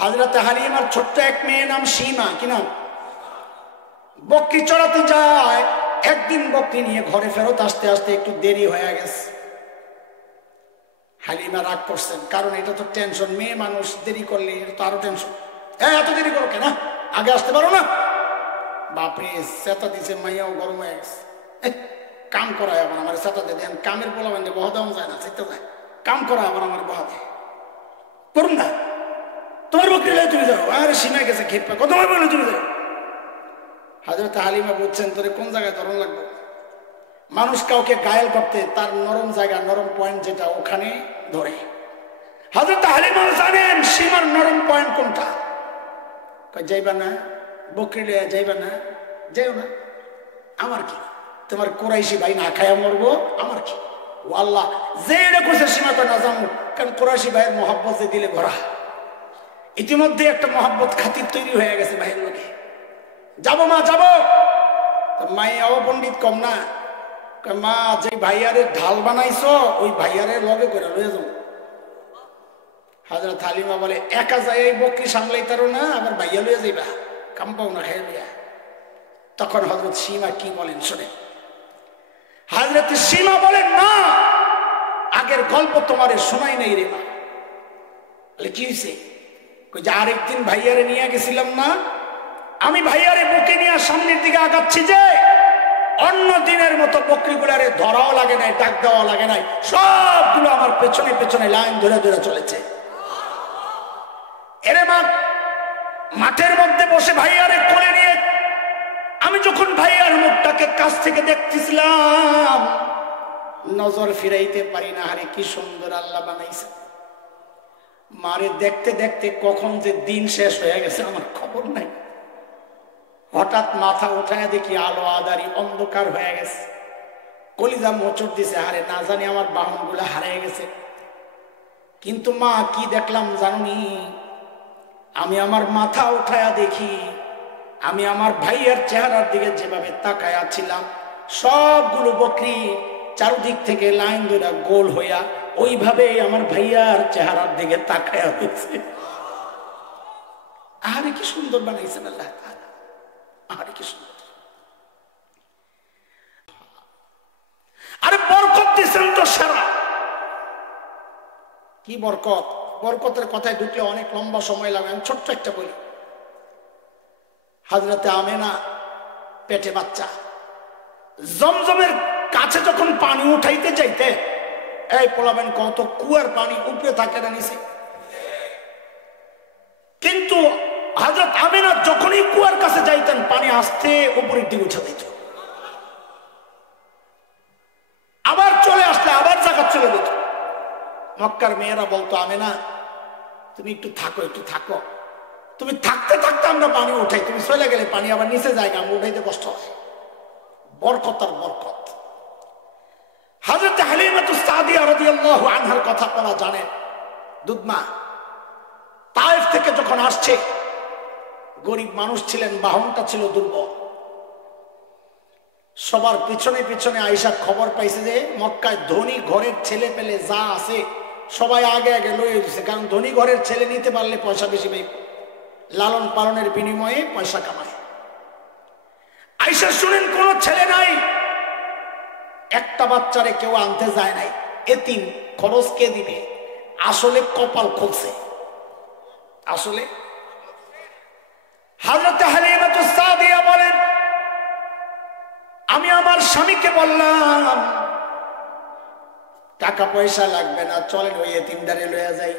হযরত হালিমার ছোট্ট এক মেয়ে নাম সীমা, কি নাম? বকরি চড়াতে যায়। একদিন বকরি নিয়ে ঘরে ফেরত আসতে আসতে একটু দেরি হয়ে গেছে। হালিমা রাগ করছেন, কারণ এটা তো টেনশন, মেয়ে মানুষ দেরি করলে এটা তো আরো টেনশন। এত দেরি করো কেন, আগে আসতে পারো না? বাপরে চেতা দিছে, মাইয়াও গরম হয়ে গেছে। কাম করায় আবার আমার চেতা দিয়ে দেন, কামের বলা বান্ধে বহা দেওয়া যায় না, চেতে যায়। কাম করা আবার আমার বহা দেয়, করুন না। তোমার বকরি লাই তুমি যাও, আরে সীমায় গেছে খেপা, কত বলে তুমি যাও। হযরত হালিমা বলছেন, তোরে কোন জায়গায় ধরন লাগবে? মানুষ কাউকে ঘায়েল করতে তার নরম জায়গা, নরম পয়েন্ট যেটা, ওখানে ধরে। হযরত হালিমা জানেন সীমার নরম পয়েন্ট কোনটা। যাইবা না, বকরি লইয়া যাইবা না, যাইও না, আমার কি? তোমার কুরাইশি ভাই না খায়া মরবো, আমার কি? ও আল্লাহ, যে এটা কইছে সীমা তো না যাবো, কারণ কুরাইশি ভাইয়ের মহব্বতে দিলে ভরা। ইতিমধ্যে একটা মহব্বত খাতির তৈরি হয়ে গেছে ভাইয়ের লোকে। যাবো মা, যাবো। মাইয়াও পণ্ডিত কম না, মা যে ভাইয়ারে ঢাল বানাইছো ওই ভাইয়ারে লগে করে লয়ে যাবো। হযরত হালিমা বলে, একা যাই এই বকরি সামলাইতারো না, আবার ভাইয়া লয়ে যাইবা, কাম পাও না খাইয়া লইয়া। তখন হযরত সীমা কি বলেন শুনে। হযরত সীমা বলেন, মা আগের গল্প তোমারে শোনাই নাই রে মা। বলে কি হয়েছে? যে আরেকদিন ভাইয়ারে নিয়ে গেছিলাম না, আমি ভাইয়ারে বুকে নিয়ে সামনের দিকে আগাচ্ছি, যে অন্য দিনের মতো বকরিগুলারে ধরাও লাগে নাই, ডাক দেওয়া লাগে নাই, সবগুলো আমার পেছনে পেছনে লাইন ধরে ধরে চলেছে। এরে মা, মাঠের মধ্যে বসে ভাইয়ারে কোলে নিয়ে আমি যখন ভাইয়ার মুখটাকে কাছ থেকে দেখতেছিলাম, নজর ফিরাইতে পারি না। আরে কি সুন্দর আল্লাহ বানাইছে। মারে দেখতে দেখতে কখন যে দিন শেষ হয়ে গেছে আমার খবর নাই। হঠাৎ মাথা উঠায় দেখি আলো আদারি অন্ধকার হয়ে গেছে। কলিজা মোচড় দিছে, আরে না জানি আমার বাহন গুলা হারিয়ে গেছে। কিন্তু মা কি দেখলাম জানি? আমি আমার মাথা উঠায়া দেখি, আমি আমার ভাইয়ের চেহারার দিকে যেভাবে তাকায়া ছিলাম, সবগুলো বকরি চারদিক থেকে লাইন ধরে গোল হইয়া ওইভাবে আমার ভাইয়ার চেহারার দিকে তাকায়া হয়েছে। আরে কি সুন্দর বানাইছেন আল্লাহ তাআলা, আরে কি সুন্দর। আরে বরকত দিয়েছেন তো সারা। কি বরকত? বরকতের কথায় ঢুকলে অনেক লম্বা সময় লাগে, আমি ছোট্ট একটা বলি। হযরতে আমেনা পেটে বাচ্চা, জমজমের কাছে যখন পানি উঠাইতে যাইতে, এই পোলাবেন কত কুয়ার পানি উপরে থাকে না নিচে, কিন্তু হযরত আমেনা যখনই কুয়ার কাছে যাইতেন পানি আস্তে উপরের দিকে উঠে দিত, আবার চলে আসলে আবার জায়গা চলে যেত। মক্কার মেয়েরা বলতো, আমেনা তুমি একটু থাকো, একটু থাকো, তুমি থাকতে থাকতে আমরা পানি উঠাই, তুমি চলে গেলে পানি আবার নিচে যায়, আমরা উঠাইতে কষ্ট হয়। বরকত আর বরকত। হযরত হালিমাতুস সাদিয়া রাদিয়াল্লাহু আনহার কথা আপনারা জানেন, দুধমা তায়েফ থেকে যখন আসছে, গরিব মানুষ ছিলেন, বাহনটা ছিল দুর্বল। সবার পিছনে পিছনে আয়েশা খবর পাইছে যে মক্কায় ধনী ঘরের ছেলে পেলে যা আছে সবাই আগে আগে লয়ে দিচ্ছে, কারণ ধনী ঘরের ছেলে নিতে পারলে পয়সা বেশি পাই, লালন পালনের বিনিময়ে পয়সা কামায়। আয়েশা শুনেন কোন ছেলে নাই, একটা বাচ্চারে কেউ আনতে যায় নাই, এতিম, খরচ কে দিবে? আসলে কপাল খুলছে, আসলে। হযরত হালিমাতুস সাদিয়া বলেন, আমি আমার স্বামীকে বললাম টাকা পয়সা লাগবে না, চলেন ওই এতিমদারে লইয়া যাই।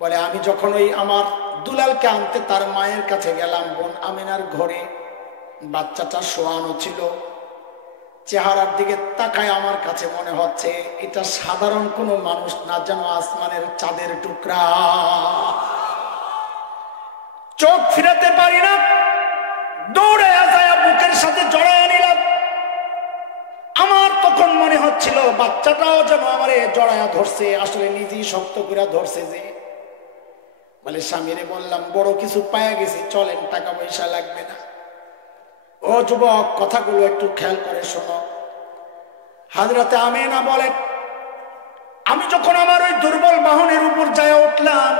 বলে আমি যখন ওই আমার দুলালকে আনতে তার মায়ের কাছে গেলাম, বোন আমিনার ঘরে বাচ্চাটা শোয়ানো ছিল, চেহারার দিকে তাকায় আমার কাছে মনে হচ্ছে এটা সাধারণ কোনো মানুষ না, যেন আসমানের চাঁদের টুকরা। চোখ ফিরাতে পারি না, দৌড়ে যায় বুকের সাথে জড়ায় নিলাম। আমার তখন মনে হচ্ছিল বাচ্চাটাও যেন আমারে জড়ায়া ধরছে, আসলে নিজেই শক্ত করে ধরছে। যে বলে স্বামীরে বললাম, বড় কিছু পায়া গেছি, চলেন, টাকা পয়সা লাগবে না। ও যুবক, কথাগুলো একটু খেয়াল করে শোনো। হযরতে আমেনা বলেন, আমি যখন আমার ওই দুর্বল বাহনের উপর যায় উঠলাম, দেখলাম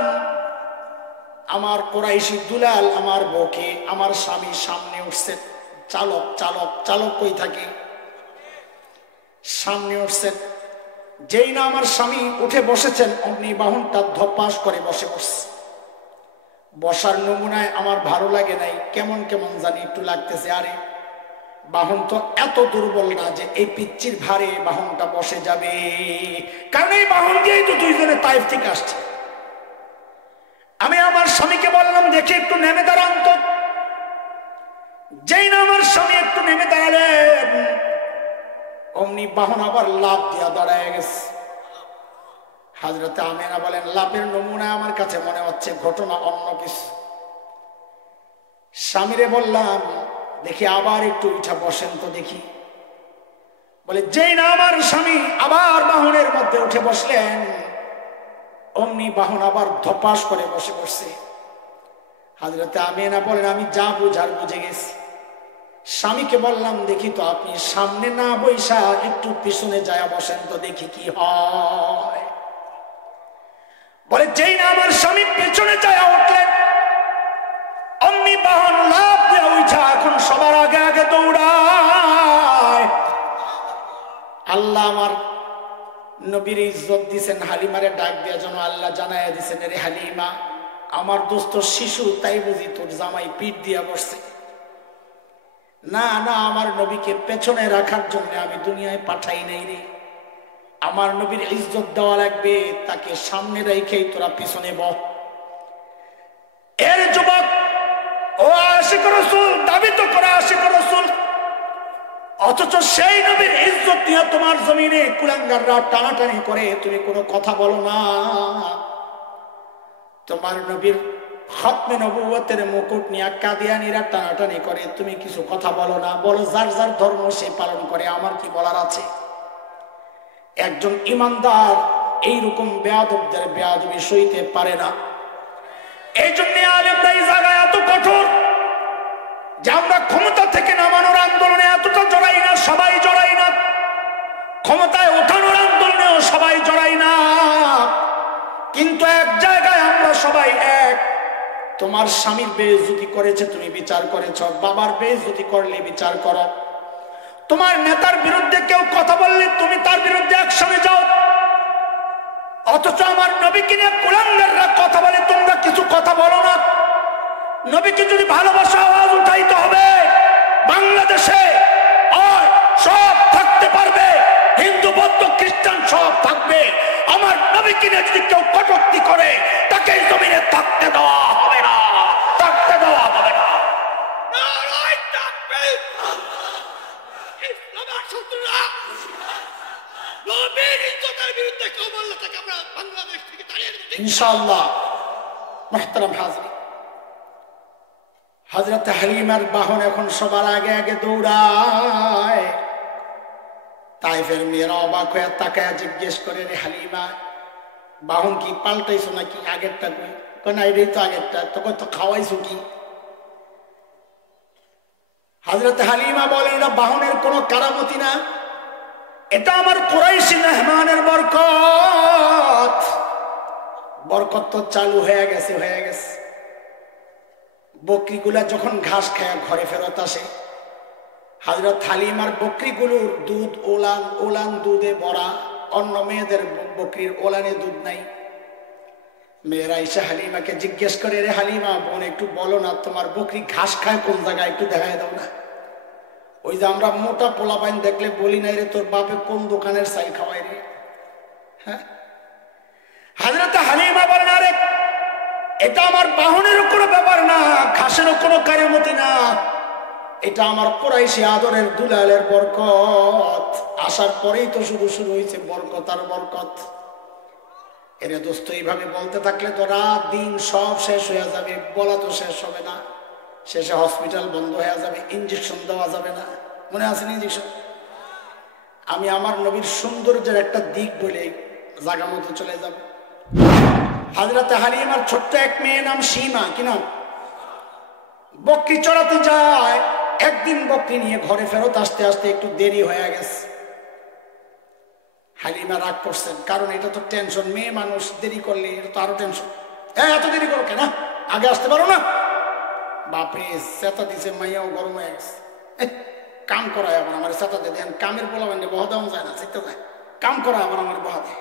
আমার কুরাইশি দুলাল আমার বউকে আমার স্বামী সামনে উঠছে। চালক চালক চালক কই থাকে, সামনে উঠছে। যেই না আমার স্বামী উঠে বসেছেন অমনি বাহনটা ধপাস করে বসে বসছে। বসার নমুনায় আমার ভালো লাগে নাই, কেমন কেমন জানি একটু লাগতেছে। আরে বাহন তো এত দুর্বল না যে এই পিচ্চির ভারে বাহনটা বসে যাবে, কারণ এই বাহন দিয়েই তো দুইজনে তাইফ থেকে আসছে। আমি আমার স্বামীকে বললাম দেখি একটু নেমে দাঁড়ান তো। যেই না আমার স্বামী একটু নেমে দাঁড়ালেন অমনি বাহন আবার লাফ দিয়া দাঁড়ায় গেছে। হযরতে আমেনা বলেন লাফের নমুনা আমার কাছে মনে হচ্ছে ঘটনা অন্য কিছু। স্বামীরে বললাম দেখি আবার একটু উঠা বসেন তো দেখি। বলে যেই না আমার স্বামী আবার বাহনের মধ্যে উঠে বসলেন অমনি বাহন আবার ধপাস করে বসে বসছে। হযরতে আমেনা বলেন আমি যা বুঝার বুঝে গেছি। স্বামীকে বললাম দেখি তো আপনি সামনে না বইসা একটু পিছনে যায় বসেন তো দেখি কি হয়। বলে যেই না আমার স্বামী পিছনে যায় উঠলেন অমনি বাহন লাফ দিয়ে উঠা এখন সবার আগে আগে দৌড়ায়। আল্লাহ আমার নবীর ইজ্জত দিছেন, হালিমারে ডাক দিয়ে যেন আল্লাহ জানাইয়া দিছেন রে হালিমা আমার দোস্ত শিশু তাই বুঝি তোর জামাই পিঠ দিয়া বসছে। না না, আমার নবীকে পেছনে রাখার জন্য আমি দুনিয়ায় পাঠাই নাই রে। আমার নবীর ইজ্জত দেওয়া লাগবে, তাকে সামনে রেখেই তোরা পিছনে বহ। এর যুবক ও আশিক রাসূল, দাবি তো করা আশিক রাসূল, অথচ সেই নবীর ইজ্জত নিয়ে তোমার জমিনে কুলাঙ্গাররা টানাটানি করে তুমি কোনো কথা বলো না। তোমার নবীর খতমে নবুয়তের মুকুট নিয়ে কাদিয়ানীরা টানাটানি করে, তুমি কিছু কথা বলো না। বলো যার যার ধর্ম সে পালন করে, আমার কি বলার আছে? একজন ইমানদার এইরকম বেয়াদবদের বেয়াদবি সইতে পারে না। এই জন্য আলেমরা এই জায়গায় এত কঠোর যে আমরা ক্ষমতা থেকে নামানোর আন্দোলনে এতটা জড়াই না, সবাই জড়াই না। ক্ষমতায় ওঠানোর আন্দোলনেও সবাই জড়াই না, কিন্তু এক জায়গায় আমরা সবাই এক। তোমার স্বামীর বেইজ্জতি করেছে তুমি বিচার করেছ, বাবার বেইজ্জতি করলে বিচার করো। তোমার নেতার বিরুদ্ধে কেউ কথা বললে তুমি তার বিরুদ্ধে অ্যাকশনে যাও। অথচ আমার নবীকে নিয়ে কুলাঙ্গাররা কথা বলে, তোমরা কিছু কথা বলো না। নবীকে যদি ভালোবাসা আওয়াজ উঠাইতে হবে বাংলাদেশে আর সব থাকতে পারবে, হিন্দু বৌদ্ধ খ্রিস্টান সব থাকবে। আমার নবীকে নিয়ে যদি কেউ কটূক্তি করে তাকে জমিনে থাকতে দেওয়া হবে না, থাকতে দেওয়া হবে না। ইনশাআল্লাহ মুহতারাম হাজিরিন, হযরত হালিমার বাহন এখন সবার আগে আগে দৌড়ায়। তাইফের মেয়েরা অবাক হয়ে তাকায় জিজ্ঞেস করে রে হালিমা বাহন কি পাল্টাইছো নাকি আগেরটা? কই না এটাই তো আগেরটা। তোকে তো খাওয়াইছো কি? হযরত হালিমা বলেন এটা বাহনের কোনো কারামতি না, এটা আমার কুরাইশি মেহমানের বরকত। বরকত তো চালু হয়ে গেছে, হয়ে গেছে। বকরিগুলা যখন ঘাস খায় ঘরে ফেরত আসে, হযরত হালিমার বকরিগুলোর দুধ ওলান ওলান দুধে ভরা, অন্য মেয়েদের বকরির ওলানে দুধ নাই। মেয়েরা এসে হালিমাকে জিজ্ঞেস করে রে হালিমা বোন একটু বলো না তোমার বকরি ঘাস খায় কোন জায়গায়, একটু দেখায় দাও না। ওই যে আমরা মোটা পোলাপাইন দেখলে বলি নাই রে তোর বাপে কোন দোকানের চাল খাওয়াই রে। হ্যাঁ, হযরত হালিমা বলেন আরে এটা আমার বাহনেরও কোনো ব্যাপার না, ঘাসেরও কোনো কারামতি না, এটা আমার কুরাইশি আদরের দুলালের বরকত। আসার পরেই তো শুরু হয়েছে বরকত আর বরকত। এরে দোস্ত এইভাবে বলতে থাকলে তো রাত দিন সব শেষ হয়ে যাবে, বলা তো শেষ হবে না। শেষে হসপিটাল বন্ধ হয়ে যাবে, ইঞ্জেকশন দেওয়া যাবে না। মনে আছে ইঞ্জেকশন? আমি আমার নবীর সৌন্দর্যের একটা দিক বলে জায়গা মতো চলে যাব। হযরত হালিমার ছোট্ট এক মেয়ে নাম সীমা, কি নাম? বকরি চড়াতে যায়। একদিন বকরি নিয়ে ঘরে ফেরত আসতে আসতে একটু দেরি হয়ে গেছে। হালিমা রাগ করছেন, কারণ এটা তো টেনশন, মেয়ে মানুষ দেরি করলে এটা তো আরো টেনশন। এত দেরি করো কেন, আগে আসতে পারো না? বাপরে চেতা দিছে, মাইয়াও গরম হয়ে গেছে। কাম করায় আবার আমার চেতা দিয়ে দেন, কামের বলা মানে বহা দেওয়া যায় না, শিখতে যায়, কাম করা আবার আমার বহা দেয়,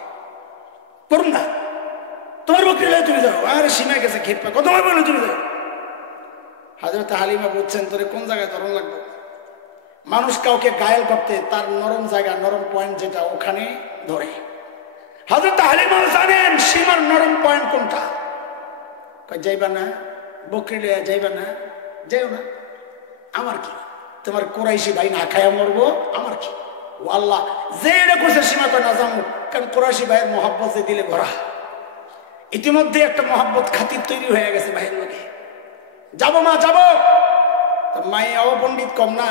করুন না তোমার বকরি লাই তুমি যাও, আরে সীমায় গেছে খেত পা, কত বলে তুমি যাও। হযরত হালিমা বলছেন তোরে কোন জায়গায় ধরন লাগবে? মানুষ কাউকে ঘায়েল করতে তার নরম জায়গা, নরম পয়েন্ট যেটা, ওখানে ধরে। হযরত হালিমা জানেন সীমার নরম পয়েন্ট কোনটা। যাইবা না, বকরি লইয়া যাইবা না, যাইও না, আমার কি, তোমার কোরাইশি ভাই না খায়া মরবো, আমার কি। ও আল্লাহ, যে এটা করছে সীমা কয় না যাবো, কারণ কোরাইশি ভাইয়ের মহাব্বত যে দিলে ভরা, ইতিমধ্যে একটা মহাব্বত খাতির তৈরি হয়ে গেছে ভাইয়ের লোকে। যাবো মা যাবো। মায়ে অপণ্ডিত কম না,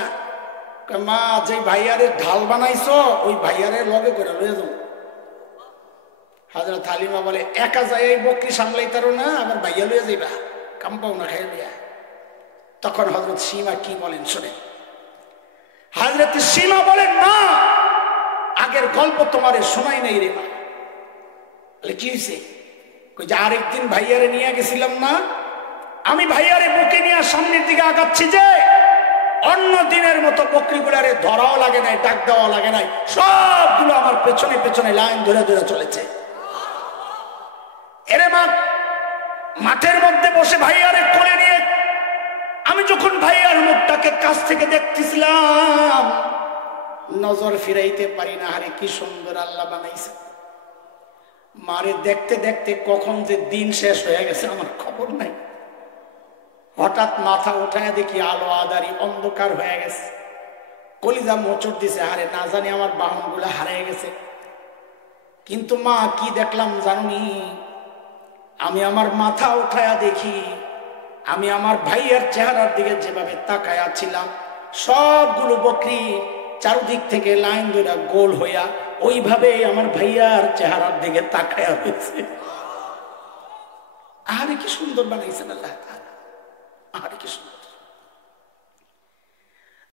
মা যে ভাইয়ারে ঢাল বানাইছো ওই ভাইয়ারে লগে করে লয়ে যাবো। হযরত হালিমা বলে একা যায় এই বকরি সামলাইতারো না, আবার ভাইয়া লইয়া যাইবা, কাম পাও না খাই লইয়া। তখন হযরত সীমা কি বলেন শোনেন। হযরত সীমা বলেন না, আগের গল্প তোমারে শোনাই নাই রে মা। বলে কি হয়েছে? যে আরেকদিন ভাইয়ারে নিয়ে গেছিলাম না, আমি ভাইয়ারে বুকে নিয়ে সামনের দিকে আগাচ্ছি, যে অন্য দিনের মতো বকরিগুলারে ধরাও লাগে নাই, ডাক দেওয়া লাগে নাই, সবগুলো আমার পেছনে পেছনে লাইন ধরে ধরে চলেছে। এরে মা, মাঠের মধ্যে বসে ভাইয়ারে কোলে নিয়ে আমি যখন ভাইয়ার মুখটাকে কাছ থেকে দেখতেছিলাম, নজর ফিরাইতে পারি না, আরে কি সুন্দর আল্লাহ বানাইছে। মারে দেখতে দেখতে কখন যে দিন শেষ হয়ে গেছে আমার খবর নাই। হঠাৎ মাথা উঠায় দেখি আলো আদারি অন্ধকার হয়ে গেছে, কলিজা মোচড় দিছে, আরে না জানি আমার বাহন গুলা হারিয়ে গেছে। কিন্তু মা কি দেখলাম জানুনি? আমি আমার মাথা উঠায়া দেখি, আমি আমার ভাইয়ের চেহারার দিকে যেভাবে তাকায়া ছিলাম, সবগুলো বকরি চারদিক থেকে লাইন ধরে গোল হইয়া ওইভাবে আমার ভাইয়ার চেহারার দিকে তাকায়া হয়েছে। আরে কি সুন্দর বানাইছেন আল্লাহ তাআলা, আরে কি সুন্দর।